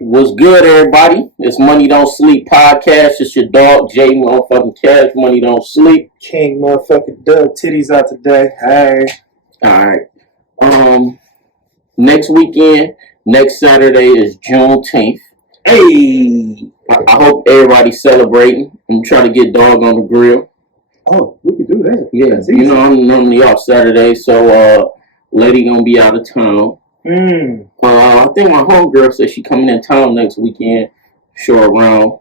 What's good, everybody? It's Money Don't Sleep podcast. It's your dog, Jay motherfucking Cash. Money Don't Sleep. King motherfucking Doug Titties out today. Hey. Alright. Next weekend, next Saturday is Juneteenth. Hey. I hope everybody's celebrating. I'm trying to get dog on the grill. Oh, we can do that. Yeah, you know, I'm normally off Saturday, so lady gonna be out of town. I think my homegirl said she coming in town next weekend. Show around.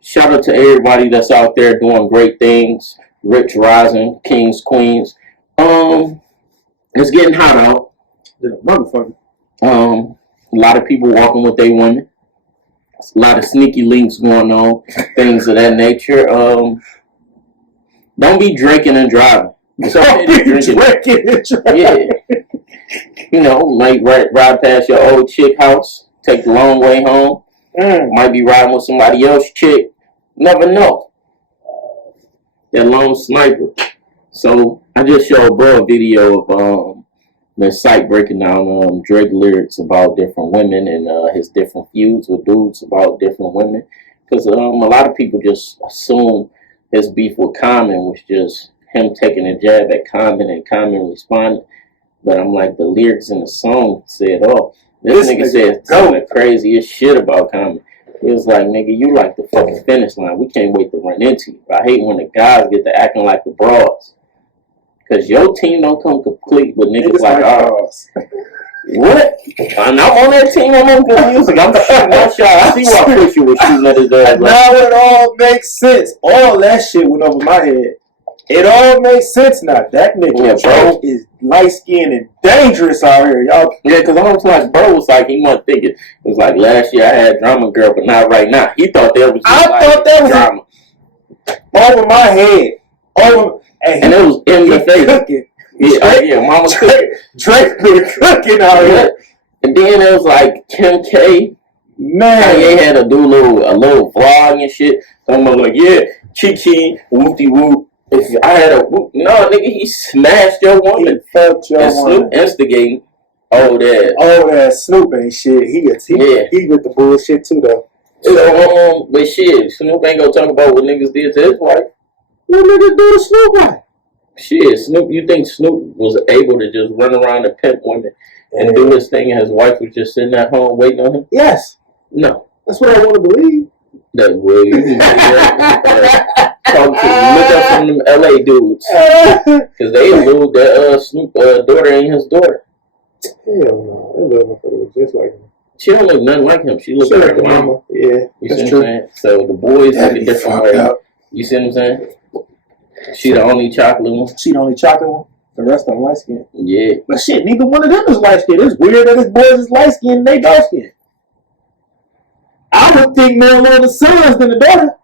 Shout out to everybody that's out there doing great things. Rich rising, kings, queens. It's getting hot out. Yeah, motherfucker. A lot of people walking with their women. A lot of sneaky links going on, things of that nature. Don't be drinking and driving. It's okay to drinking and driving. Yeah. You know, might ride past your old chick house, take the long way home. Might be riding with somebody else's chick. Never know. That lone sniper. So I just showed bro a video of the site breaking down Drake lyrics about different women and his different feuds with dudes about different women. Because a lot of people just assume his beef with Common was just him taking a jab at Common and Common responding. But I'm like, the lyrics in the song said, oh, this nigga said some of the craziest shit about Common. It was like, nigga, you like the fucking finish line. We can't wait to run into you. I hate when the guys get to acting like the bras. Because your team don't come complete with niggas like ours. What? I'm on that team. I'm on good music. I'm shooting that shot. I see why Pusha was shooting at his ass. Now it all makes sense. All that shit went over my head. It all makes sense now. That nigga bro is light skinned and dangerous out here, y'all. Yeah, because almost like bro was like, he wasn't thinking. It was like, last year I had Drama Girl, but not right now. He thought that was thought that was drama. Over my head. And it was in the face. Cooking. Yeah, mama Drake been cooking out here. And then it was like Kim K. Man. Kanye had to do a little vlog and shit. Someone was like, yeah, Kiki, whoop-de-whoop. If I had no nigga, he smashed your woman. He fucked your woman. Snoop instigating all that. Oh, that Snoop ain't shit. He with the bullshit too though. So, but shit, Snoop ain't gonna talk about what niggas did to his wife. What niggas do to Snoop wife? Shit, Snoop. You think Snoop was able to just run around and pimp women and do his thing, and his wife was just sitting at home waiting on him? Yes. No. That's what I want to believe. That way, look up some of them LA dudes, because they allude that Snoop daughter ain't his daughter. Hell no, that little motherfucker was just like him. She don't look nothing like him. She looks like her mama. Yeah, you see what I'm saying? So the boys look a different way. You see what I'm saying? She the only chocolate one. She the only chocolate one. The rest of them light skinned. Yeah. But shit, neither one of them is light skinned. It's weird that his boys is light skinned and they dark skinned. I would think more along the sons than the daughter.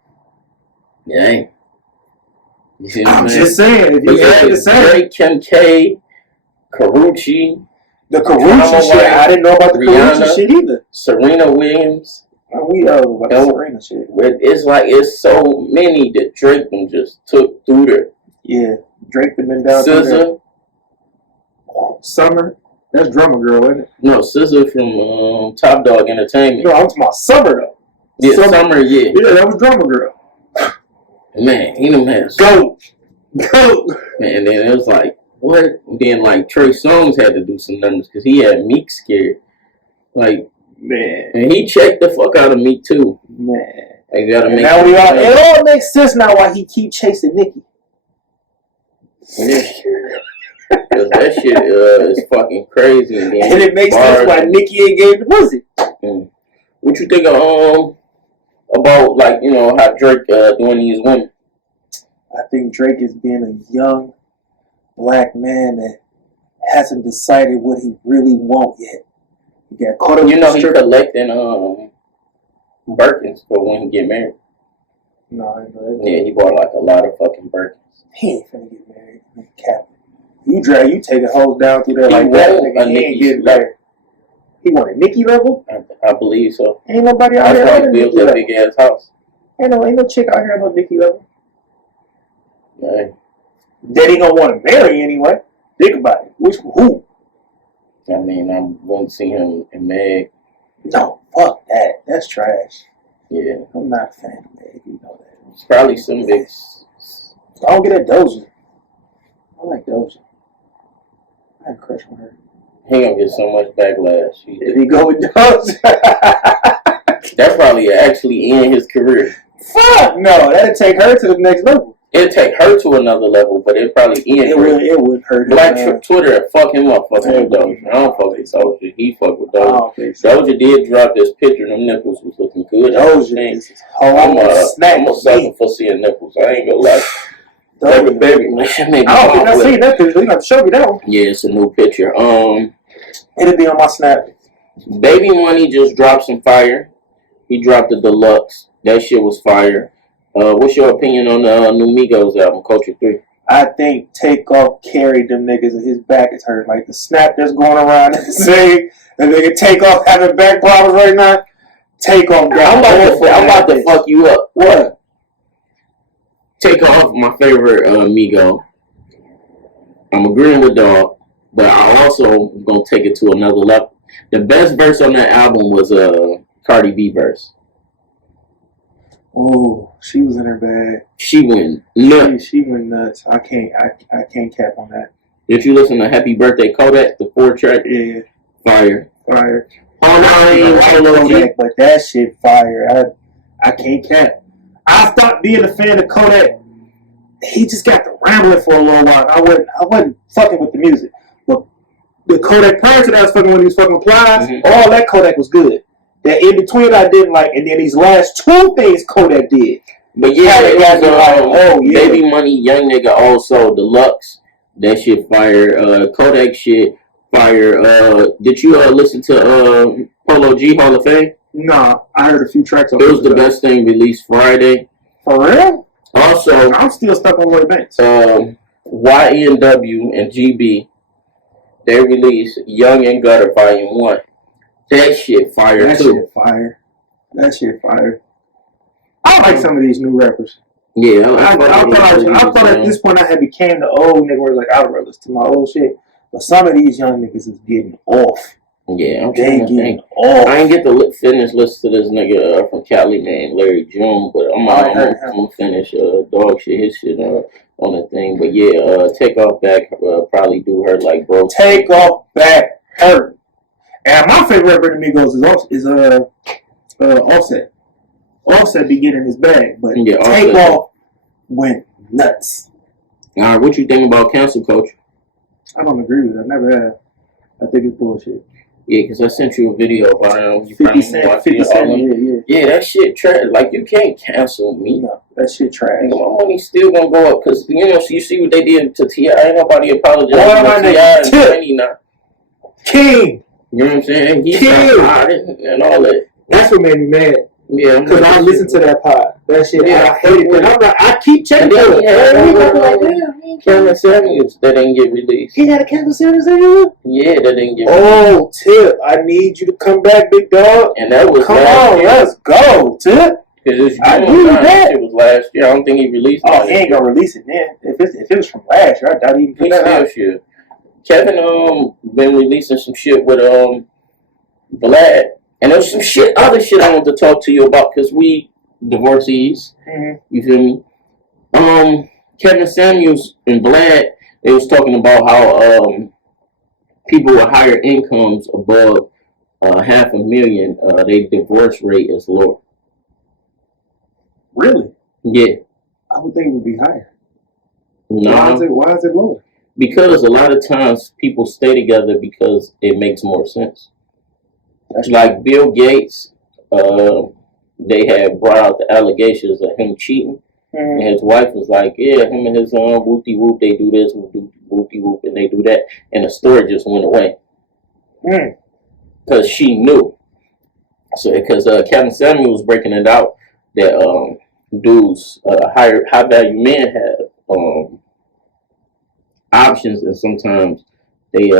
Yeah. You see what I'm just saying. If you had the same. Drake, Kim K, Karrueche. The Karrueche shit, I didn't know about the Karrueche shit either. Serena Williams. We know about the Serena shit. It's like, it's so many that Drake them just took through there. Yeah. Drake them been down SZA. through there. Summer. That's Drummer Girl, isn't it? No, SZA from Top Dog Entertainment. No, I'm talking about Summer though. Yeah, Summer, yeah. Yeah, that was Drummer Girl. Man, he done had Go! Man, then it was like, what? And then like Trey Songz had to do some numbers because he had Meek scared. Like, man. And he checked the fuck out of Meek too. Man. They gotta make now it all makes sense now why he keep chasing Nicki. Yeah. Cause that shit is fucking crazy. And it makes sense why Nicki ain't gave the pussy. What you think of about, like, you know, how Drake doing these women? I think Drake is being a young black man that hasn't decided what he really wants yet. He got caught up. You know, he collecting Birkins for when he get married. No, I know that. Yeah, he bought like a lot of fucking Birkins. He ain't finna get married. Cap. You taking hoes down through there like that, nigga. He ain't getting married. He wanted Nicki level? I believe so. Ain't nobody out here on built that big ass house. Ain't no chick out here on no Nicki level. Right. That he gonna want to marry anyway. Think about it. Who? I mean, I wouldn't see him and Meg. No, fuck that. That's trash. Yeah. I'm not a fan of Meg. You know that. It's probably some big. Don't get a Doja. I like Doja. I had a crush on her. He gonna get so much backlash. If he go with Doja. That probably actually end his career. Fuck no. That'd take her to the next level. It'd take her to another level, but it'd probably end her. It would hurt. Black Twitter, fuck him up, fuck him with Doja. I don't fuck with Doja. He fuck with Doja. Doja did drop this picture. Them nipples was looking good. Doja is I'm a sucker for seeing nipples. I ain't gonna lie. Baby, man. I don't think I seen that picture. You got to show me that one. Yeah, it's a new picture. It'll be on my Snap. Baby Money just dropped some fire. He dropped the deluxe. That shit was fire. What's your opinion on the new Migos album, Culture 3? I think Takeoff carried them niggas and his back is hurt. Like the snap that's going around and saying that nigga Takeoff having back problems right now. Takeoff got I'm about to fuck you up. What? Takeoff, my favorite Migo. I'm agreeing with Dog, but I also gonna take it to another level. The best verse on that album was Cardi B verse. Oh, she was in her bag. She went nuts. She went nuts. I can't cap on that. If you listen to Happy Birthday Kodak, the 4-track, yeah, fire. Kodak, but that shit fire. I can't cap. I stopped being a fan of Kodak. He just got the rambling for a little while. I wasn't fucking with the music. But the Kodak prior to that, I was fucking when he was fucking Plies. Mm-hmm. All that Kodak was good. That in between I didn't like, and then these last two things Kodak did. But yeah, it was Baby Money, Young Nigga also, Deluxe. That shit fire. Kodak shit fire. Did you listen to Polo G Hall of Fame? Nah, I heard a few tracks. It was the best thing released Friday. For real? Also, I'm still stuck on Lloyd Banks. YNW and GB, they released Young and Gutter Volume 1. That shit fire that too. That shit fire. I like some of these new rappers. Yeah, I thought at this point I had became the old nigga where like I'd rather listen to my old shit. But some of these young niggas is getting off. Yeah, I'm they getting off. I ain't get to finish listen to this nigga from Cali named Larry June, but I'm gonna finish dog shit, his shit on the thing. But yeah, Takeoff back probably do her like bro. Takeoff back hurt. And my favorite rapper in Migos is Offset. Offset be getting his bag, but yeah, Takeoff went nuts. Alright, what you think about cancel culture? I don't agree with it. I never have. I think it's bullshit. Yeah, because I sent you a video about you 50 Cent, yeah, that shit trash. Like, you can't cancel me. No, that shit trash. My money's still gonna go up because, you know, so you see what they did to T.I. Ain't nobody apologizing to T.I. King. You know what I'm saying? He's and all that. That's what made me mad. Yeah, because I listened to that pod. That shit, yeah, I hate it. And I'm like, I keep checking it. Kevin Samuels that didn't get released. He had a Kevin Samuels interview? Yeah, that didn't get released. Oh, Tip, I need you to come back, big dog. And that was come on, let's go, Tip. I knew that. It was last year. I don't think he released it. Oh, he ain't gonna release it then. If it was from last year, I doubt he even put that out. Should. Kevin been releasing some shit with Vlad. And there's some other shit I want to talk to you about because we divorcees. Mm-hmm. You feel me? Kevin Samuels and Vlad, they was talking about how people with higher incomes above $500,000, their divorce rate is lower. Really? Yeah. I would think it would be higher. No. Why is it lower? Because a lot of times people stay together because it makes more sense. That's like Bill Gates, they had brought out the allegations of him cheating. Mm-hmm. And his wife was like, yeah, him and his whoopty whoop, they do this, whoopty whoop, and they do that. And the story just went away. Because she knew. So, because Kevin Samuel was breaking it out that dudes, high value men have options, and sometimes they,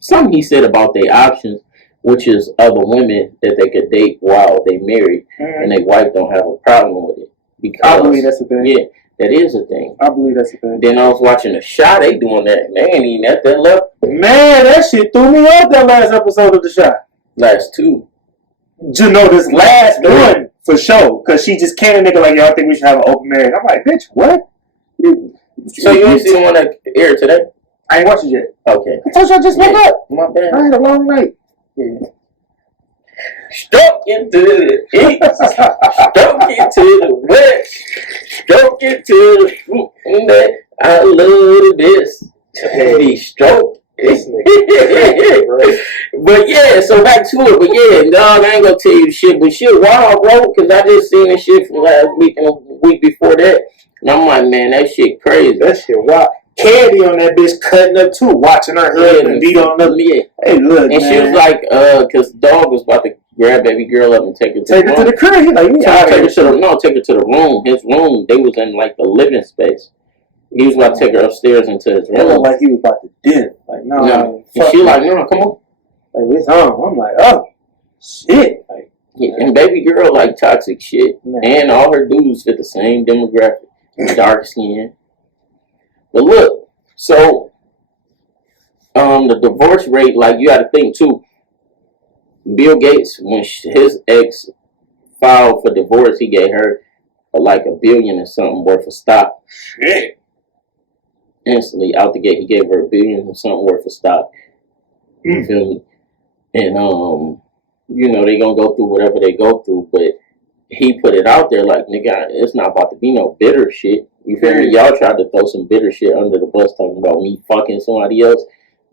something he said about their options, which is other women that they could date while they married, and their wife don't have a problem with it. Because, I believe that's a thing. Yeah, that is a thing. I believe that's a thing. Then I was watching The Shot. They doing that. They ain't even at that level. Man, that shit threw me off that last episode of The Shot. Last two. You know, this last one for sure, because she just came a nigga like, yo, I think we should have an open marriage. I'm like, bitch, what? So you ain't seen the one that aired today? I ain't watched it yet. Okay. I told you I just woke up. My bad. I had a long night. Yeah. Stroke into the east, stroke into the west, stroke into the I love this. Hey, stroke. But yeah, so back to it. But yeah, dog, I ain't gonna tell you shit, but shit wild, bro, because I just seen this shit from last week and the week before that. And I'm like, man, that shit crazy. That shit wild. Candy on that bitch cutting up too, watching her husband beat on them. Yeah. Hey, look, and man. she was like, because dog was about to grab baby girl up and take her to take her to the crib. He like, you take her to the room. His room. They was in like the living space. He was about to take her upstairs into his room. It looked like he was about to dip. Like, no. And she like, no, come on. Like, it's on. I'm like, oh, shit. Like, yeah, and baby girl like toxic shit. Man. And all her dudes fit the same demographic. Dark skin. But look, so the divorce rate, like you got to think too. Bill Gates, when his ex filed for divorce, he gave her like $1 billion or something worth of stock. shit. Instantly out the gate, he gave her $1 billion or something worth of stock. You feel me? And you know they gonna go through whatever they go through, but he put it out there like, nigga, it's not about to be no bitter shit. You feel me? Y'all tried to throw some bitter shit under the bus talking about me fucking somebody else.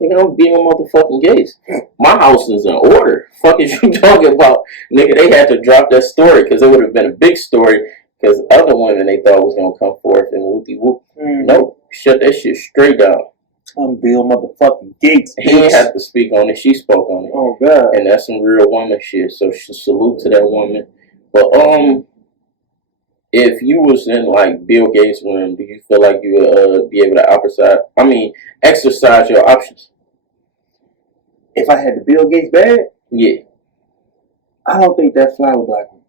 Nigga, I'm being motherfucking Gates. My house is in order. Fuck is you talking about? Nigga, they had to drop that story because it would have been a big story because other women they thought was going to come forth and whoopty whoop. Nope. Shut that shit straight down. I'm Bill motherfucking Gates. He didn't have to speak on it. She spoke on it. Oh, God. And that's some real woman shit. So salute to that woman. But if you was in like Bill Gates' room, do you feel like you would be able to exercise your options? If I had the Bill Gates bag, Yeah. I don't think that fly with black women.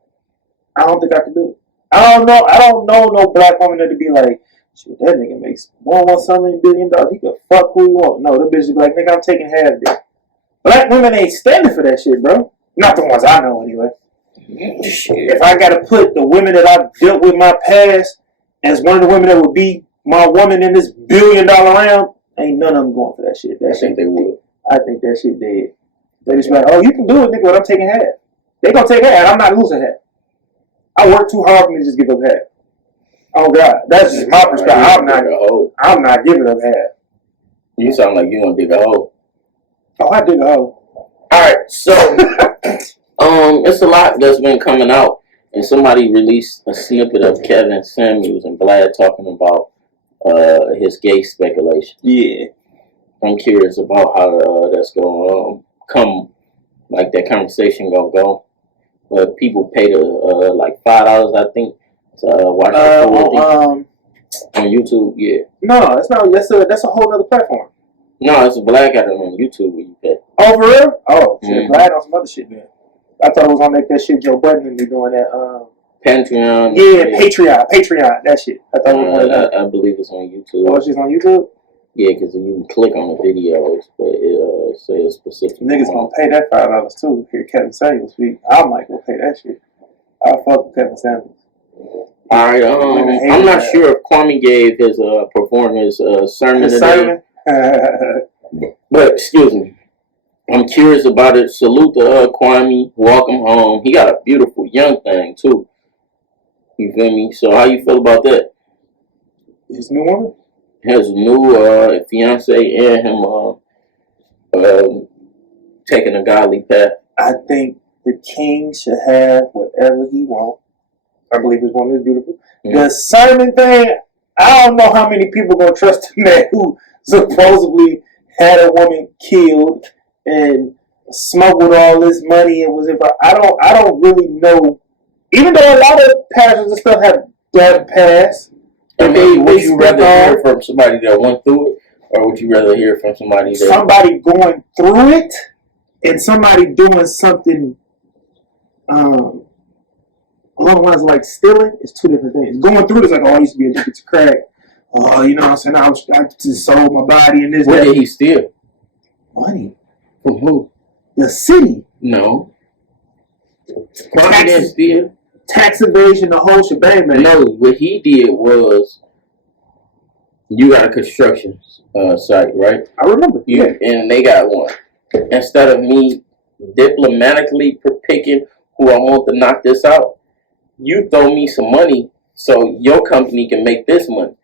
I don't think I could do it. I don't know no black woman that to be like, shit, that nigga makes $1.something billion. He could fuck who he want. No, them bitches be like, nigga, I'm taking half of it. Black women ain't standing for that shit, bro. Not the ones I know anyway. If I gotta put the women that I've dealt with my past as one of the women that would be my woman in this $1 billion round, ain't none of them going for that shit. I think they would. I think that shit dead. They just be like, oh, you can do it, nigga, but I'm taking half. They gonna take half. I'm not losing half. I work too hard for me to just give up half. Oh God, that's just my perspective. I'm not giving up half. You sound like you gonna dig a hole. Oh, I dig a hole. All right, so it's a lot that's been coming out, and somebody released a snippet of Kevin Samuels and Vlad talking about his gay speculation. Yeah, I'm curious about how that's gonna come, like that conversation gonna go. But people pay like $5, I think, to watch the full on YouTube. Yeah. No, it's not. That's a whole other platform. No, it's a Black got it on YouTube where you pay. Oh, for real? Oh, shit, Vlad on some other shit then. I thought it was on that shit Joe Budden and be doing that. Patreon. Yeah, Patreon, that shit. I thought it was on that. I believe it's on YouTube. Oh, it's just on YouTube? Yeah, because you can click on the videos, but it says specific. Niggas gonna pay that $5 too. Hear Kevin Samuels speak. I might go pay that shit. I'll fuck with Kevin Samuels. Alright, I'm not sure if Kwame gave his performance sermon today. But excuse me. I'm curious about it. Salute to Kwame. Welcome home. He got a beautiful young thing too. You feel me? So how you feel about that? His new woman? His new fiance and him taking a godly path. I think the king should have whatever he wants. I believe his woman is beautiful. Mm-hmm. The sermon thing, I don't know how many people gonna trust a man who supposedly had a woman killed and smuggled all this money and was involved. I don't really know. Even though a lot of pastors and stuff have done past. I mean, would you rather hear from somebody that went through it, or would you rather hear from somebody going through it and somebody doing something along the lines of like stealing? It's two different things. Going through it is like, oh, I used to be addicted to crack. Oh, you know what I'm saying? I just sold my body and this. What did he steal? Money. From who? The city. No. Kwame didn't steal. Tax evasion, the whole shebang, man. No, what he did was, you got a construction site, right? I remember. And they got one. Instead of me diplomatically picking who I want to knock this out, you throw me some money so your company can make this money.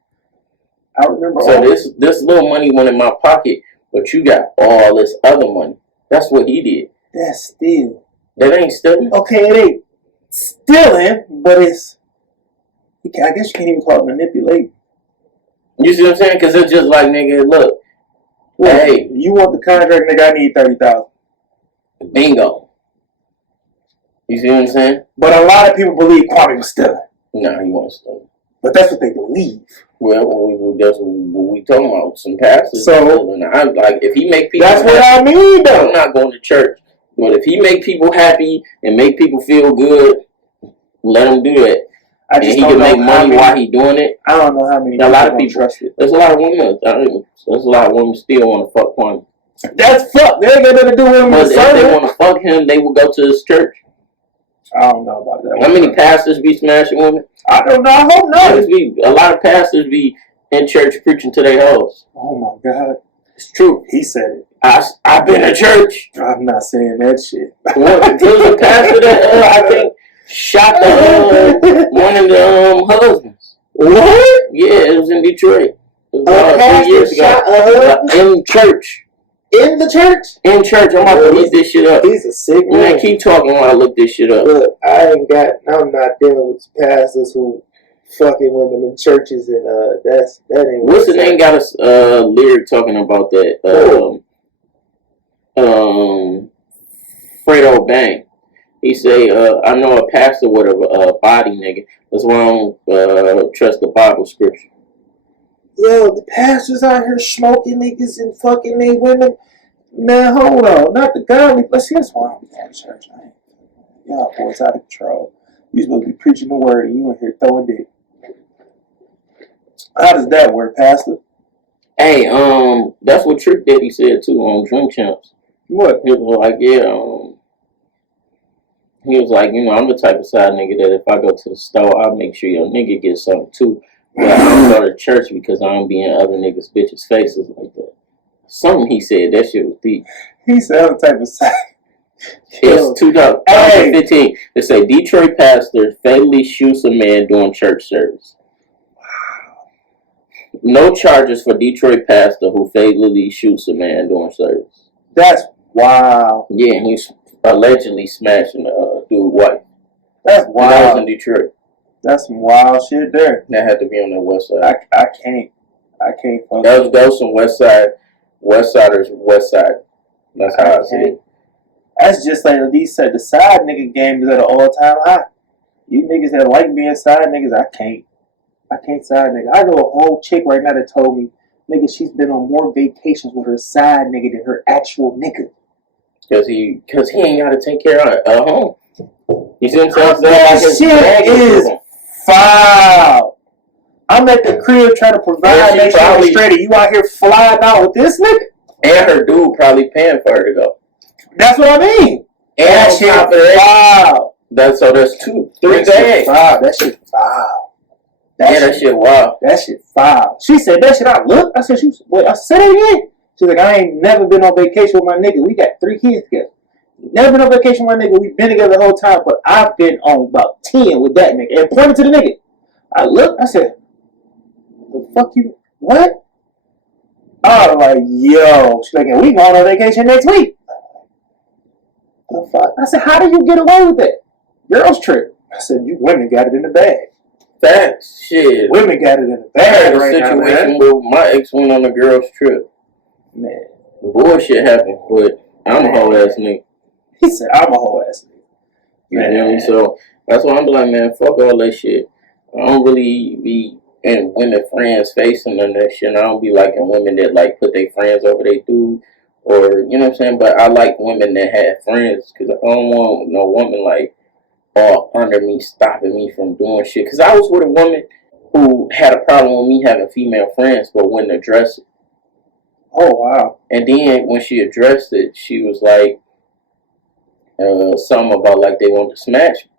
I remember. So this little money went in my pocket, but you got all this other money. That's what he did. That's stealing. That ain't stealing. Okay, it ain't stealing, but it's. I guess you can't even call it manipulate. You see what I'm saying? Because it's just like, nigga, look. Hey, you want the contract, nigga? I need 30,000. Bingo. You see what I'm saying? But a lot of people believe Kwame was stealing. No, he wasn't stealing. But that's what they believe. Well, that's what we talking about. Some pastors. So I'm like, if he make people. That's what I mean, though. I'm not going to church, but if he make people happy and make people feel good, let him do that. I just and he can make money while he doing it. I don't know how many. A lot of people trust it. There's a lot of women. There's a lot of women still want to fuck Kwame. That's fuck. They ain't got nothing to do with him. But if they want to fuck him, they will go to his church. I don't know about that. How many pastors be smashing women? I don't know. I hope not. A lot of pastors be in church preaching to their hoes. Oh my God. It's true. He said it. I've been to church. I'm not saying that shit. There was a pastor that I think shot one of the husbands. What? Yeah, it was in Detroit. It was a 3 years ago. In church. In the church? In church. I'm about to look this shit up. He's a sick man. Man, keep talking while I look this shit up. Look, I'm not dealing with pastors who fucking women in churches, and that ain't. What's the name? Got a lyric talking about that. Fredo Bang. He say, I know a pastor with a body, nigga. That's why I don't trust the Bible scripture. Yo, the pastors out here smoking niggas and fucking they women. Man, hold on. Not the godly. Let's see, that's why I'm going to church. Y'all boys out of control. You supposed to be preaching the word and you in here throwing dick. How does that work, Pastor? Hey, that's what Trick Daddy said too on Drink Champs. What? He was like, he was like, I'm the type of side nigga that if I go to the store, I'll make sure your nigga gets something too. But I don't go to church because I don't be in other niggas' bitches' faces like that. Something he said, that shit was deep. He said, I'm the type of side. It's 2015. They say Detroit pastor fatally shoots a man during church service. No charges for Detroit pastor who fatally shoots a man during service. That's wow. Yeah, he's allegedly smashing a dude's wife. That's wild. That was in Detroit. That's some wild shit there. That had to be on the west side. I can't. That was some west side. West Siders, west side. That's how I see it. That's just like Lee said. The side nigga game is at an all-time high. You niggas that like being side niggas, I can't side nigga. I know a whole chick right now that told me, nigga, she's been on more vacations with her side nigga than her actual nigga. Cause he ain't gotta take care of her home. You see what I'm saying? That shit is foul. I'm at the crib trying to provide, make sure I'm straight. You out here flying out with this nigga? And her dude probably paying for her to go. That's what I mean. And that shit foul. So there's 3 bags. That shit foul. That shit wild. That shit foul. She said that shit. I look. I said, I said it again. She's like, I ain't never been on vacation with my nigga. We got 3 kids together. Never been on vacation with my nigga. We've been together the whole time, but I've been on about 10 with that nigga. And pointed to the nigga. I looked. I said, the fuck you? What? I was like, yo. She's like, and we going on vacation next week. The fuck? I said, how do you get away with that? Girls trip. I said, you women got it in the bag. That shit. Women got it in the bag right now, man. Situation where my ex went on a girls trip. Man. Bullshit happened, but I'm a whole ass nigga. He said, I'm a whole ass nigga. You know me? So that's why I'm like, man, fuck all that shit. I don't really be in women friends facing none of that shit. I don't be liking women that like put their friends over their dude. Or, you know what I'm saying? But I like women that have friends because I don't want no woman like all under me, stopping me from doing shit. Because I was with a woman who had a problem with me having female friends but wouldn't address it. Oh, wow. And then when she addressed it, she was like, something about like they want to smash me.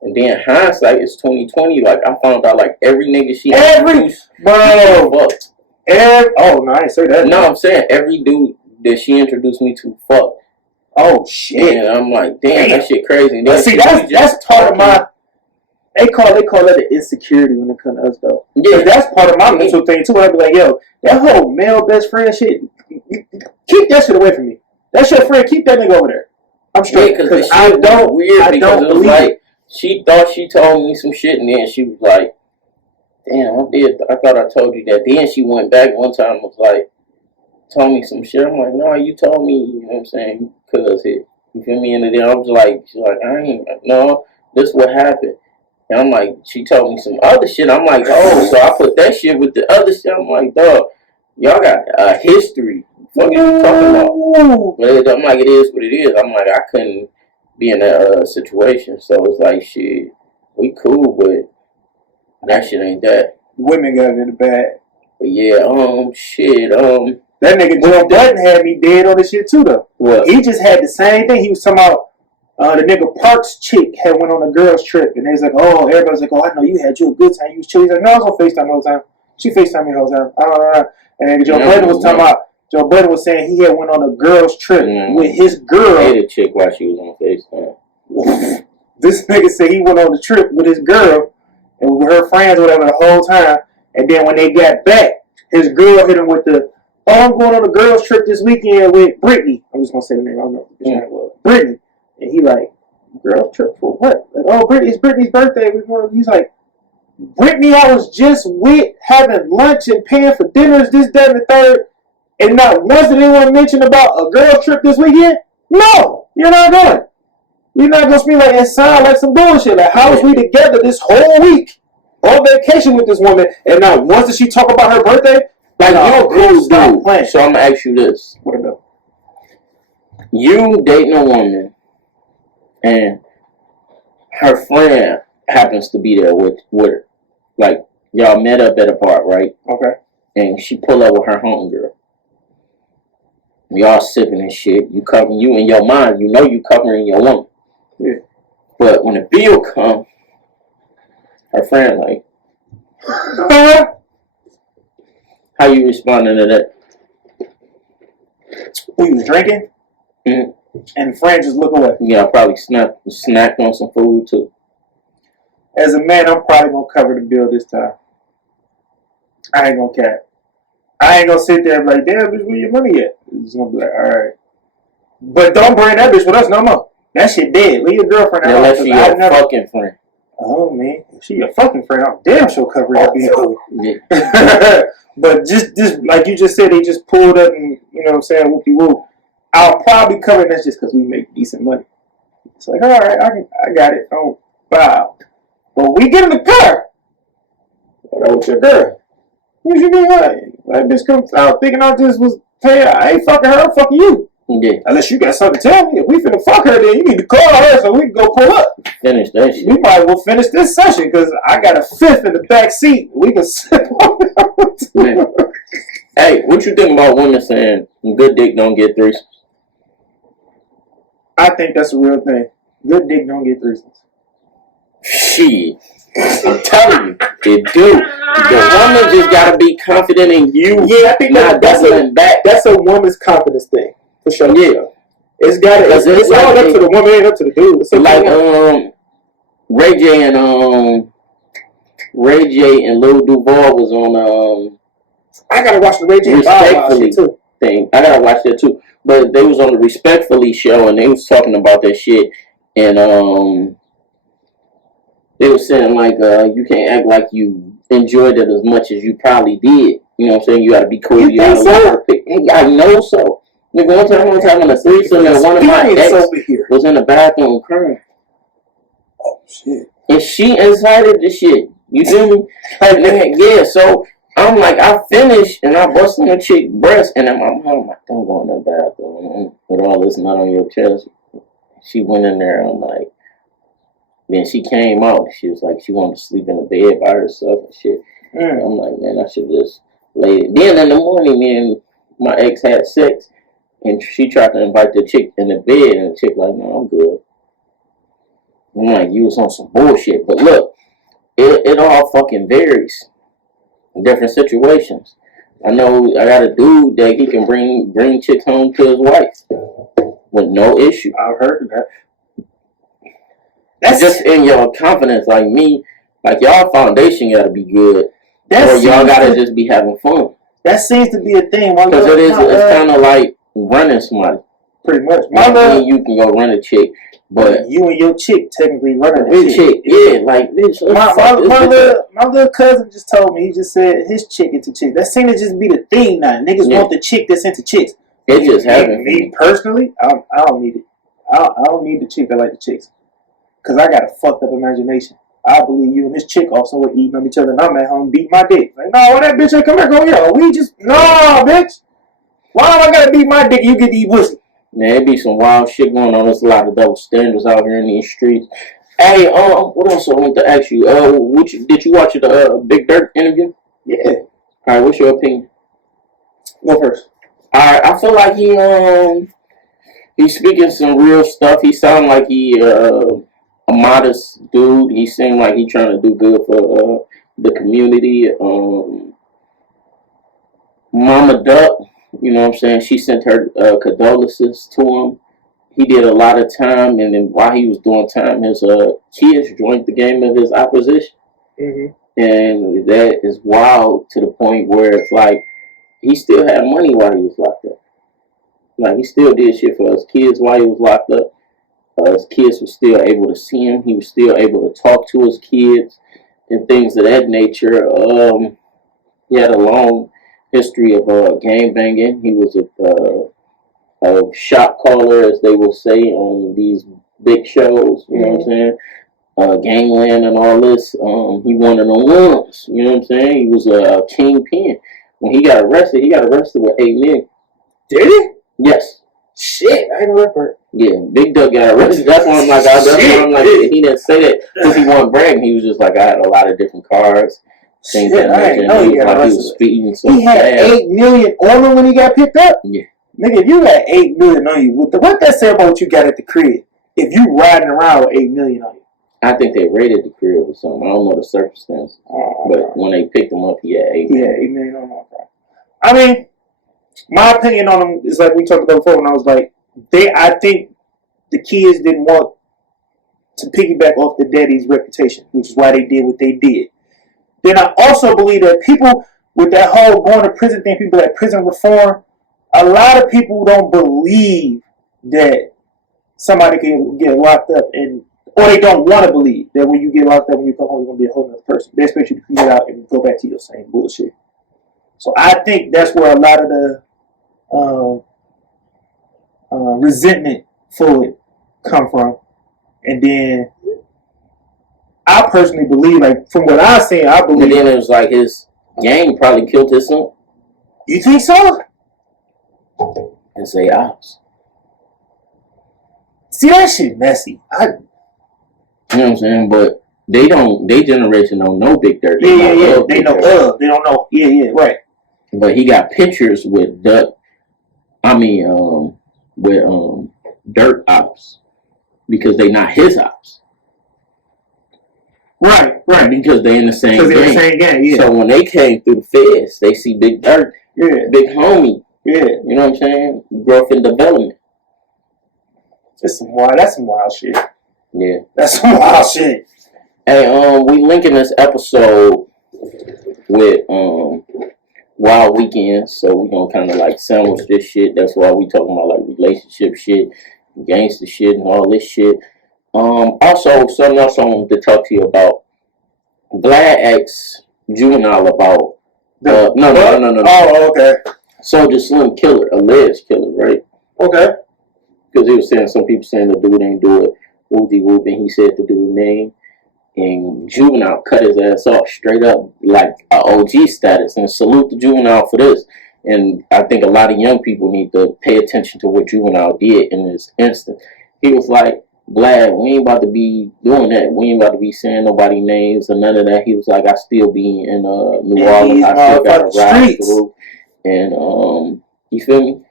And then hindsight is 2020. Like I found out like every nigga she introduced, fucked. Oh no, I ain't say that. No, I'm saying every dude that she introduced me to fucked. Oh shit! And I'm like, damn, that shit crazy. But see, that's part of my. They call that an insecurity when it comes to us though. Yeah, that's part of my mental thing too. I'd be like, yo, that whole male best friend shit, keep that shit away from me. That's your friend. Keep that nigga over there. I'm straight because I don't. Weird I because don't it was believe like she thought she told me some shit, and then she was like, damn, I thought I told you that. Then she went back one time and was like, told me some shit. I'm like, no, you told me, you know what I'm saying? Because you feel me? And then I was like, she's like, I ain't, no, this what happened. And I'm like, she told me some other shit. I'm like, oh, so I put that shit with the other shit. I'm like, dog, y'all got a history. What are you talking about? But I'm like, it is what it is. I'm like, I couldn't be in that situation. So it's like, shit, we cool, but that shit ain't that. Women got it in the bag. But yeah, shit, that nigga Joe Budden had me dead on this shit too though. What? He just had the same thing. He was talking about the nigga Parks chick had went on a girls trip and they was like, oh, everybody's like, oh, I know you had you a good time. You was chill. He's like, no, I was on FaceTime the whole time. She FaceTime me the whole time. And then Joe Budden was talking about. Joe Budden was saying he had went on a girls trip with his girl. I hate a chick while she was on FaceTime. This nigga said he went on the trip with his girl and was with her friends or whatever the whole time. And then when they got back, his girl hit him with the, oh, I'm going on a girls trip this weekend with Brittany. I'm just going to say the name. I don't know what the name was. Brittany. And he like, girls trip for what? Like, oh, it's Brittany's birthday. He's like, Brittany, I was just with having lunch and paying for dinners, this, that, and the third. And not once did anyone mention about a girls trip this weekend? No, you're not going. You're not going to speak like it sound like some bullshit. Like, how was we together this whole week on vacation with this woman, and not once did she talk about her birthday? Like, you're a cool dude. So I'm going to ask you this. What about? You dating a woman, and her friend happens to be there with her. Like, y'all met up at a bar, right? Okay. And she pull up with her homegirl. Y'all sipping and shit. You in your mind, you know you covering your woman. Yeah. But when the bill come, her friend like, how you responding to that? Who, you was drinking? Mm-hmm. And the friend just look away. Yeah, I probably snacked on some food too. As a man, I'm probably gonna cover the bill this time. I ain't gonna cap. I ain't gonna sit there and be like, damn, bitch, where your money at? It's gonna be like, alright. But don't bring that bitch with us no more. That shit dead. Leave your girlfriend out. Unless she your fucking friend. Oh, man. If she your fucking friend, I'm damn sure cover that bill. Yeah. But just like you just said, they just pulled up and, you know what I'm saying, whoopie-whoop. I'll probably cover that just because we make decent money. It's like, alright, I got it. Oh, wow. But we get in the car. What with your girl? What you mean? That bitch comes out thinking I just was paying. I ain't fucking her, I'm fucking you. Yeah. Unless you got something to tell me. If we finna fuck her, then you need to call her so we can go pull up. Finish that shit. We might as well finish this session because I got a fifth in the back seat. We can sit on that. Hey, what you think about women saying good dick don't get threesomes? I think that's a real thing. Good dick don't get threesomes. Shit. I'm telling you, they do. The woman just gotta be confident in you. Yeah, I think that's a woman's confidence thing. For sure. Yeah. It's all up to the woman, ain't up to the dude. It's like Ray J and Lil Duval was on I gotta watch the Ray J Respectfully too thing. I gotta watch that too. But they was on the Respectfully show and they was talking about that shit and they were saying like you can't act like you enjoyed it as much as you probably did. You know what I'm saying? You gotta be cool. You gotta so? I know so. Nigga, one time I was having a threesome and one of my ex was in the bathroom crying. Oh shit. And she incited the shit. You feel me? Like nigga, yeah, so I'm like, I finished and I bust on the chick breast and I'm like, don't go in the bathroom with all this nut on your chest. She went in there, I'm like, then she came out. She was like, she wanted to sleep in the bed by herself and shit. I'm like, man, I should just lay it. Then in the morning, me and my ex had sex. And she tried to invite the chick in the bed, and the chick like, no, I'm good. I'm like, you was on some bullshit. But look, it all fucking varies in different situations. I know I got a dude that he can bring chicks home to his wife with no issue. I've heard of that. That's just in your confidence, like me. Like y'all foundation gotta be good, or y'all gotta just be having fun. That seems to be a thing. Because it's kind of like running somebody. Pretty much. You can go run a chick, but you and your chick technically running a chick. Yeah, like bitch. My little cousin just told me. He just said his chick into chicks. That seems to just be the thing now. Niggas want the chick that's into chicks. It just happens. Me personally, I don't need it. I don't need the chick that like the chicks. Because I got a fucked up imagination. I believe you and this chick off somewhere eating on each other, and I'm at home beating my dick. Like, no, why that bitch ain't come back over here? We just, no, bitch. Why do I gotta beat my dick? You get to eat pussy. Man, it be some wild shit going on. There's a lot of double standards out here in these streets. Hey, what else I want to ask you? Did you watch the Big Dirt interview? Yeah. All right, what's your opinion? Go first. All right, I feel like he's speaking some real stuff. He sounded like he a modest dude. He seemed like he trying to do good for the community. Mama Duck, you know what I'm saying? She sent her condolences to him. He did a lot of time, and then while he was doing time, his kids joined the game of his opposition. Mm-hmm. And that is wild to the point where it's like he still had money while he was locked up. Like he still did shit for his kids while he was locked up. His kids were still able to see him. He was still able to talk to his kids and things of that nature. He had a long history of gang banging. He was a shot caller, as they will say, on these big shows. You know what I'm saying? Gangland and all this. He one of the ones. You know what I'm saying? He was a kingpin. When he got arrested with 8 million. Did he? Yes. Shit, I ain't know that part. Yeah, Big Doug got arrested. That's why I'm like, he didn't say that because he wasn't bragging. He was just like, I had a lot of different cars. Things Shit, I didn't know he got arrested. He was speeding so he had fast. 8 million on him when he got picked up? Yeah. Nigga, if you got 8 million on you, what that say about what you got at the crib? If you riding around with 8 million on you. I think they raided the crib or something. I don't know the circumstances. But when they picked him up, he had 8 million. Yeah, 8 million on that. I mean, my opinion on him is like we talked about before when I was like, I think the kids didn't want to piggyback off the daddy's reputation, which is why they did what they did. Then I also believe that people with that whole going to prison thing, people at prison reform, a lot of people don't believe that somebody can get locked up, or they don't want to believe that when you get locked up, when you come home, you're going to be a whole other person. They expect you to get out and go back to your same bullshit. So I think that's where a lot of the resentment for it come from. And then I personally believe, like from what I've seen, I believe. And then it was like his gang probably killed his son. You think so? And say ops. See, that shit messy. You know what I'm saying? But they generation don't know Big Dirt. Yeah. They know of. They don't know. Yeah, right. But he got pictures with Dirt ops because they not his ops. Right. Because they in the same gang. Because they in the same gang, yeah. So when they came through the feds, they see Big Dirt, big homie. Yeah. You know what I'm saying? Growth and development. That's some wild shit. Yeah. That's some wild shit. Hey, we linking this episode with Wild Weekends, so we gonna kind of like sandwich this shit. That's why we talking about like relationship shit, gangster shit, and all this shit. Also, something else I wanted to talk to you about. Vlad asked Juvenile about no. Oh, okay. Soulja Slim killer, alleged killer, right? Okay. Because he was saying some people saying the dude ain't do it, whoop and he said the dude's name. And Juvenile cut his ass off straight up like a OG status, and salute to Juvenile for this. And I think a lot of young people need to pay attention to what Juvenile did in this instance. He was like, Vlad, we ain't about to be doing that. We ain't about to be saying nobody names or none of that. He was like, I still be in New Orleans. I still got to ride through. And you feel me?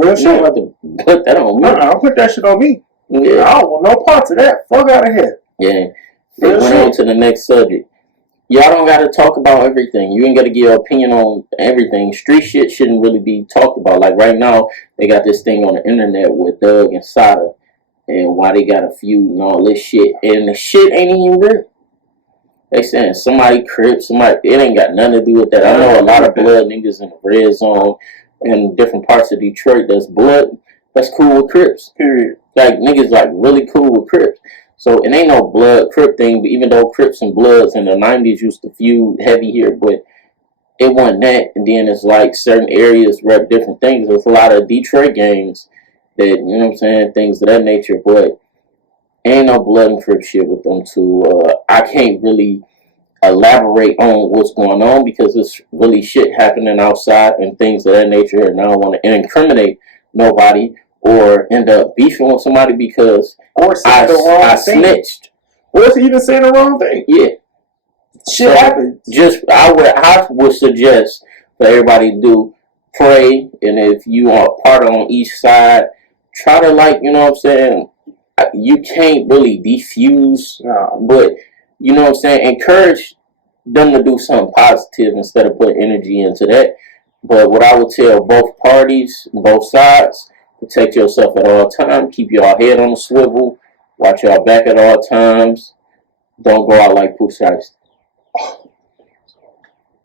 Real You don't shit. have to put that on me. Don't put that shit on me. Yeah. I don't want no parts of that. Fuck out of here. Yeah. They Real went shit. on to the next subject. Y'all don't gotta talk about everything. You ain't gotta give your opinion on everything. Street shit shouldn't really be talked about. Like right now, they got this thing on the internet with Doug and Sada and why they got a feud and all this shit. And the shit ain't even real. They saying somebody crip, somebody, it ain't got nothing to do with that. I know a lot of blood niggas in the red zone and different parts of Detroit that's blood, that's cool with Crips. Period. Like niggas like really cool with Crips. So it ain't no blood Crip thing, but even though Crips and Bloods in the 90s used to feud heavy here, but it wasn't that. And then it's like certain areas rep different things. There's a lot of Detroit gangs that, you know what I'm saying, things of that nature, but ain't no blood and Crip shit with them two. I can't really elaborate on what's going on because it's really shit happening outside and things of that nature, and I don't want to incriminate nobody or end up beefing with somebody because Or saying the wrong I thing. snitched. Or even saying the wrong thing. Yeah. Shit happens. Just I would suggest for everybody to do pray, and if you are part on each side, try to, like, you know what I'm saying, you can't really defuse, but you know what I'm saying, encourage them to do something positive instead of putting energy into that. But what I would tell both parties, both sides, protect yourself at all times, keep your head on the swivel, watch your back at all times, don't go out like Pooh Shiesty.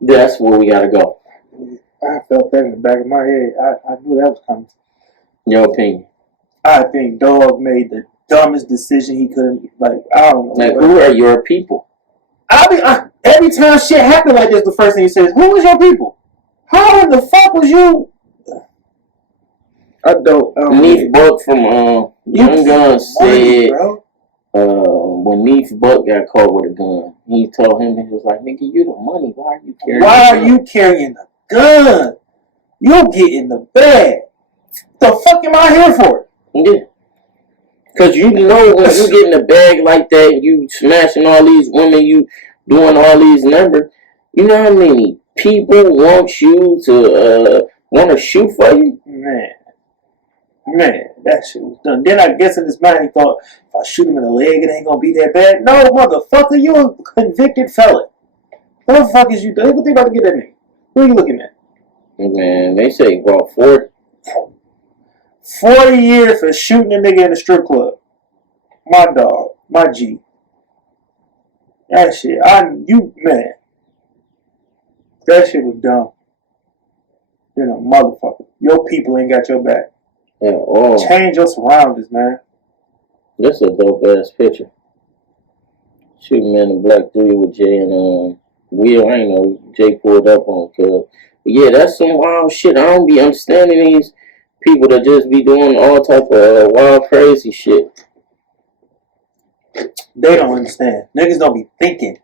That's where we gotta go. I felt that in the back of my head. I knew that was coming. Your opinion. I think Dog made the dumbest decision he could have. Like, I don't know. Like, who are your people? Every time shit happened like this, the first thing he says, "Who is your people? How in the fuck was you?" I don't. Neef Buck from Young Gun said when Neef Buck got caught with a gun, he told him, he was like, "Nigga, you the money. Why are you carrying? Why are you carrying the gun? You'll get in the bag. The fuck am I here for?" Yeah. Cause you know when you get in a bag like that, you smashing all these women, you doing all these numbers. You know how many people want you to want to shoot for you? Man, that shit was done. Then I guess in his mind he thought, if I shoot him in the leg, it ain't gonna be that bad. No, motherfucker, you a convicted felon. What the fuck is you doing? What they about to get that nigga? Who are you looking at? Man, they say about 40. 40 years for shooting a nigga in a strip club. My dog. My G. That shit. Man. That shit was dumb. You know, motherfucker. Your people ain't got your back. Yeah, oh. Change your surroundings, man. That's a dope ass picture. Shooting Man in Black 3 with Jay and Will. I ain't know Jay pulled up on, cuz. Yeah, that's some wild shit. I don't be understanding these people that just be doing all type of wild, crazy shit. They don't understand. Niggas don't be thinking.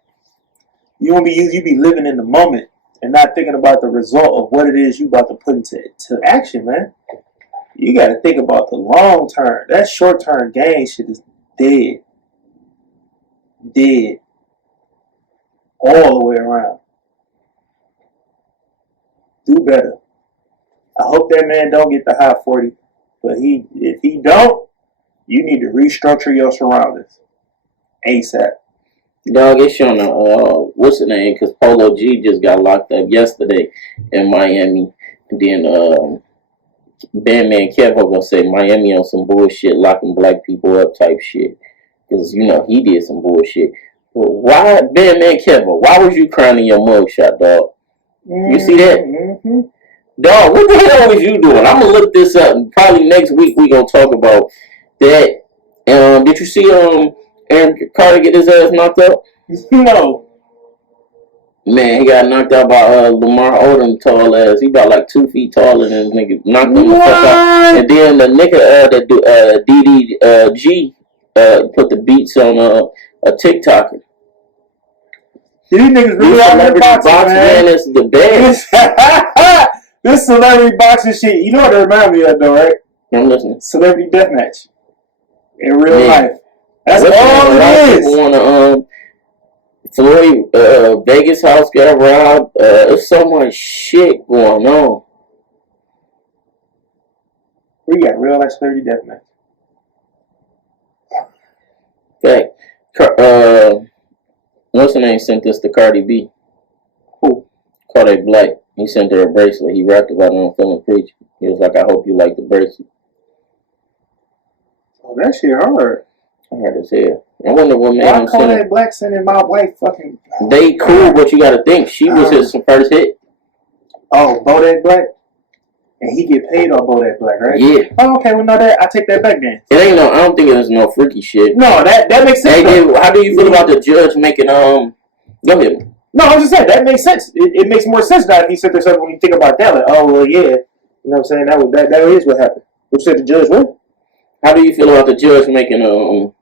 You be living in the moment and not thinking about the result of what it is you about to put into action, man. You got to think about the long term. That short term gain shit is dead. Dead. All the way around. Do better. I hope that man don't get the high 40. But if he don't, you need to restructure your surroundings. ASAP. Dog, it's showing what's the name? Because Polo G just got locked up yesterday in Miami. And then Bandman Kev, I'm gonna say Miami on some bullshit, locking black people up type shit. Because, you know, he did some bullshit. But why, Bandman Kev, why was you crying in your mugshot, dog? You see that? Mm-hmm. Dog, what the hell was you doing? I'm gonna look this up. And probably next week we gonna talk about that. Did you see Aaron Carter get his ass knocked out? No. Man, he got knocked out by Lamar Odom, tall ass. He about like 2 feet taller than this nigga. Knocked him the fuck out. And then the nigga that do DDG put the beats on a TikToker. These niggas really out there boxing, man. Is the best. This celebrity boxing shit, you know what it reminds me of, though, right? I'm listening. Celebrity deathmatch. In real life. That's all it is. Wanna, Floyd, Vegas house got robbed. There's so much shit going on. We got real ass celebrity deathmatch. Okay. What's her name sent this to Cardi B? Who? Kodak Black. He sent her a bracelet. He rapped about it on Film Preach. He was like, I hope you like the bracelet. Oh, that shit hard. Hard as hell. I wonder what made Why him send Kodak Black sending my wife fucking... They cool, but you gotta think. She was his first hit. Oh, Bodak Black? And he get paid on Bodak Black, right? Yeah. Oh, okay, well, no, I take that back then. It ain't I don't think it was no freaky shit. No, that makes sense. How do you feel about the judge making, go ahead. No, I was just saying, that makes sense. It makes more sense now if you sit there when you think about that. Like, oh, well, yeah. You know what I'm saying? That is what happened. What said the judge what? How do you feel about the judge making,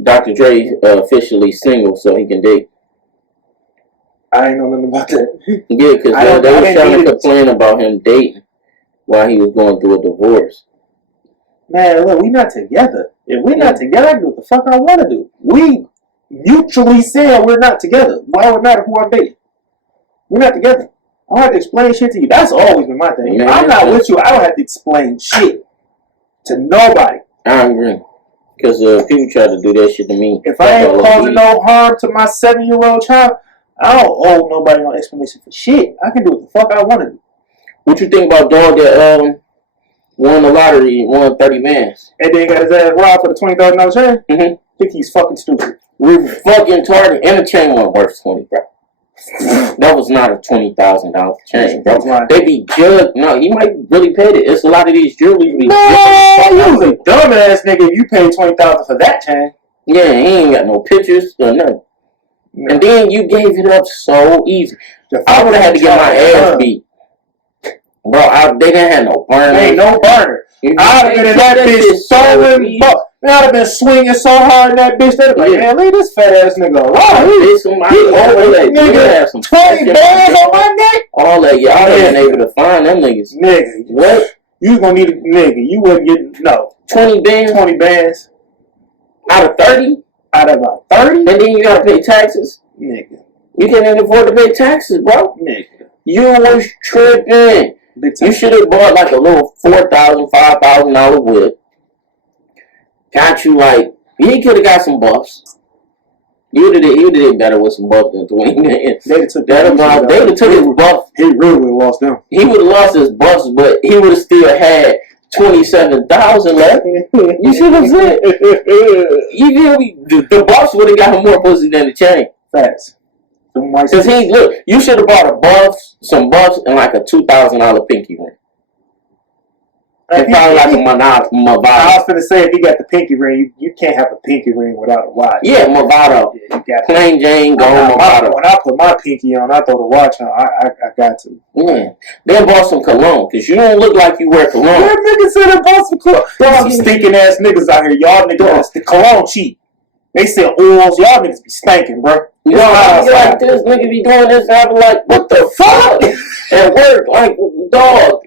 Dr. Dre officially single so he can date? I ain't know nothing about that. Yeah, because they were trying to complain about him dating while he was going through a divorce. Man, look, we not together. If we're not together, I can do what the fuck I want to do. We mutually said we're not together. Why would it matter who I'm dating? We're not together. I don't have to explain shit to you. That's always been my thing. If I'm not with you, I don't have to explain shit to nobody. I agree. Because people try to do that shit to me. If I ain't causing no harm to my 7-year-old child, I don't owe nobody no explanation for shit. I can do what the fuck I want to do. What you think about dog that won the lottery and won 30 bands? And then got his ass robbed for the $20,000 chain? Mm-hmm. I think he's fucking stupid. We fucking target, and the chain wasn't worth 20, bro. That was not a $20,000 chain, bro. They be judged. No, he might really paid it. It's a lot of these jewelry. No, you was a dumbass nigga if you paid $20,000 for that chain. Yeah, he ain't got no pictures or nothing. No. And then you gave it up so easy. I would have had to get my ass beat. Bro, they didn't have no burner. Ain't no burner. I'd have been in that bitch stolen. I'd have been swinging so hard in that bitch. They'd have been like, man, leave this fat ass nigga alone. Nigga, 20 bands on my neck? All that, y'all ain't able to find them niggas. Nigga, what? You gonna need a nigga. You wouldn't get, no. 20 bands? 20 bands. Out of 30? Out of about 30? And then you gotta pay taxes? Nigga. You can't even afford to pay taxes, bro. Nigga. You was tripping. You should have bought like a little $4,000, $5,000 whip. Got you like, he could have got some buffs. You did it better with some buffs than 20 million. They would have took his buff. He really would have lost them. He would have lost his buffs, but he would have still had 27,000 left. You see what I'm saying? You feel me? The buffs would have got him more pussy than the chain. Facts. Because look, you should have bought some buffs, and like a $2,000 pinky ring. And probably like a Movado. I was going to say, if you got the pinky ring, you can't have a pinky ring without a watch. Yeah, Movado. Yeah, plain Jane gold Movado. When I put my pinky on, I throw the watch on. I got to. Yeah. Then bought some cologne, because you don't look like you wear cologne. What niggas said they bought some cologne? There's some stinking ass niggas out here. Y'all niggas, the cologne cheap. They sell oils. Y'all niggas be stinking, bro. You know, like this nigga be doing this, I be like, what the fuck? At work, like, dog.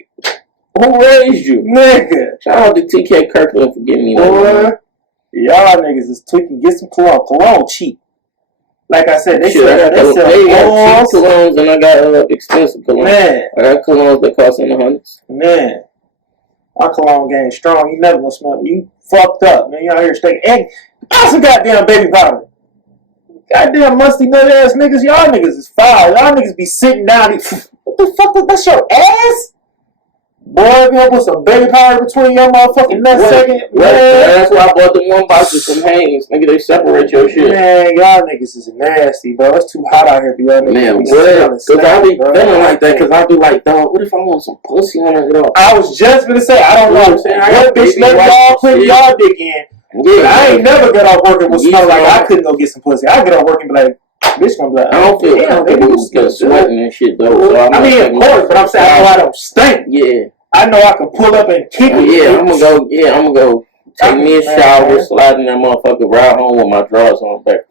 Who raised you? Nigga. Shout out to TK Kirkland for giving me that. Boy, y'all niggas is tweaking. Get some cologne. Cologne cheap. Like I said, they sell cheap colognes and I got expensive colognes. Man. I got colognes that cost in the hundreds. Man. My cologne game strong. You never gonna smell it. You fucked up, man. You out here stinking. And that's a goddamn baby powder. Goddamn musty nut ass niggas. Y'all niggas is foul. Y'all niggas be sitting down. What the fuck was that? Your ass? Boy, if you put some baby powder between your motherfucking nuts second, man. That's why I bought the one box with some Hanes. Nigga, they separate your shit. Man, y'all niggas is nasty, bro. It's too hot out here for y'all niggas. Man, what? Because I be feeling like that, because I be like, dog, what if I want some pussy on it? I was just gonna say, I don't know what bitch let y'all put y'all dick in. Yeah, I ain't never got off work and was smell like I couldn't go get some pussy. I get off work and be like, bitch gonna be like, I don't feel comfortable because sweating and shit though. So I mean, of course, but I'm saying I know I don't stink. Yeah. I know I can pull up and kick it. Yeah, I'm gonna go take me a shower, slide in that motherfucker, ride home with my drawers on backwards.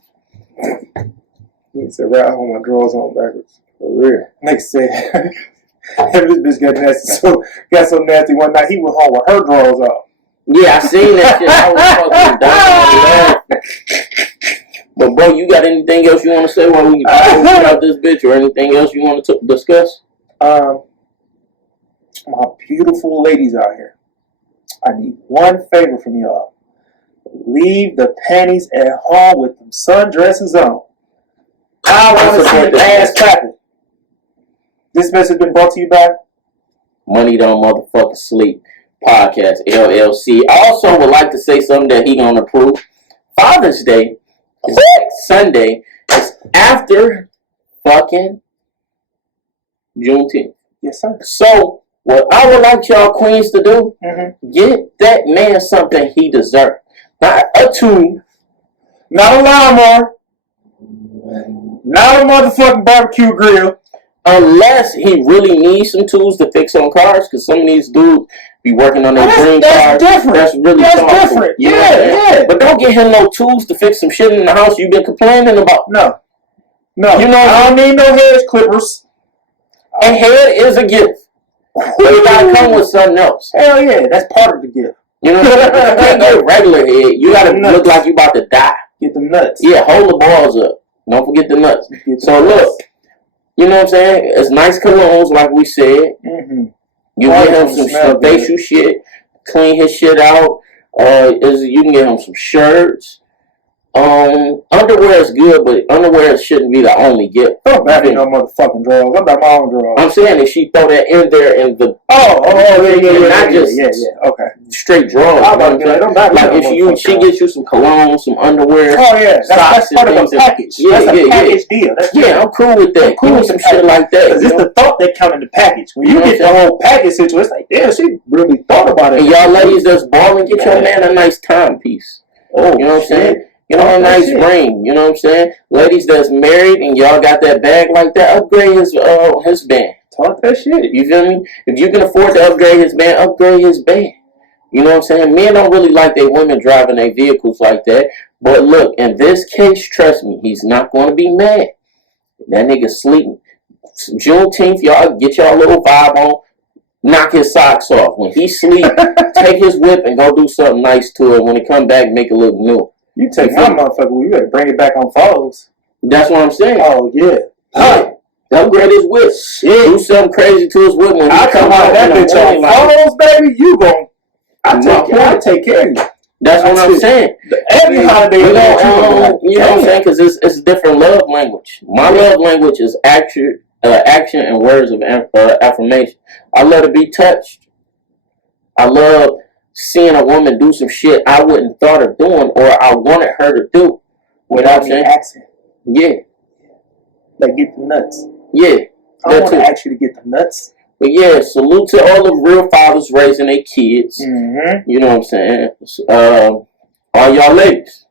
He said, ride home with my drawers on backwards. For real. Next said, this bitch got so nasty one night, he went home with her drawers off. Yeah, I seen that shit. I was fucking dying. But bro, you got anything else you want to say while we talk about this bitch, or anything else you want to discuss? My beautiful ladies out here. I need one favor from y'all. Leave the panties at home with them sundresses on. I want to see the ass clapping. This message has been brought to you by Money Don't Motherfucking Sleep Podcast, LLC. I also would like to say something that he gonna approve. Father's Day is next Sunday. It's after fucking Juneteenth. Yes, sir. So, what I would like y'all queens to do, get that man something he deserves. Not a tube. Not a lawnmower. Not a motherfucking barbecue grill. Unless he really needs some tools to fix on cars, because some of these dudes be working on their dream cars. That's different. That's really different. Yeah. But don't get him no tools to fix some shit in the house you've been complaining about. No. You know, I don't need no hair clippers. A head is a gift. But it gotta come with something else. Hell yeah, that's part of the gift. You know, you can't get a regular head. You gotta look like you about to die. Get them nuts. Yeah, hold the balls up. Don't forget the nuts. So look, you know what I'm saying? It's nice colognes, like we said. You get him some facial shit, clean his shit out. You can get him some shirts. Underwear is good, but underwear shouldn't be the only gift. Don't back me no motherfucking drawers. I'm about my own drawers. I'm saying if she throw that in there in the not just okay, straight drawers. Like if she gets you some cologne, some underwear. Oh yeah, that's part of the package. That's a package deal. I'm cool with that. Cool with some shit like that. Because it's the thought that count in the package. When you get the whole package situation, it's like, damn, she really thought about it. And y'all ladies that's balling, get your man a nice timepiece. Oh, you know what I'm saying? You know, a nice ring. You know what I'm saying? Ladies that's married and y'all got that bag like that, upgrade his band. Talk that shit. You feel me? If you can afford to upgrade his band, upgrade his band. You know what I'm saying? Men don't really like their women driving their vehicles like that. But look, in this case, trust me, he's not going to be mad. That nigga sleeping. Juneteenth, y'all get y'all little vibe on. Knock his socks off. When he sleep, take his whip and go do something nice to it. When he come back, make it look new. You take my motherfucker, you better bring it back on follows. That's what I'm saying. Oh, yeah. Upgrade his whip. Shit. Do something crazy to his whip when he come out that bitch on follows, baby. You gon' I take care of you. That's what I'm saying. Every holiday, you know what I'm saying? Because it's a different love language. My love language is action and words of affirmation. I love to be touched. I love seeing a woman do some shit I wouldn't thought of doing or I wanted her to do. Without me asking. Yeah. Like get the nuts. Yeah. I don't want to ask you to get the nuts. But yeah, salute to all the real fathers raising their kids. You know what I'm saying? All y'all ladies.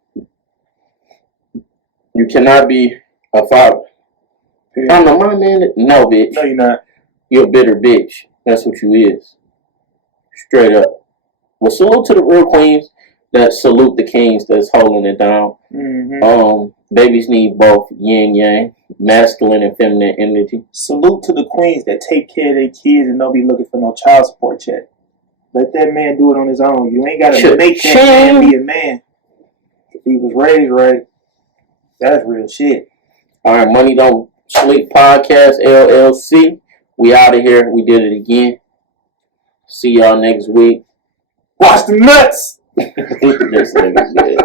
You cannot be a father. I know my man. No, bitch. No, you're not. You're a bitter bitch. That's what you is. Straight up. Well, salute to the real queens that salute the kings that's holding it down. Babies need both yin yang, masculine and feminine energy. Salute to the queens that take care of their kids and don't be looking for no child support check. Let that man do it on his own. You ain't got to make that man be a man. If he was raised right, that's real shit. All right, Money Don't Sleep Podcast, LLC. We out of here. We did it again. See y'all next week. Watch the nuts. This nigga's dead.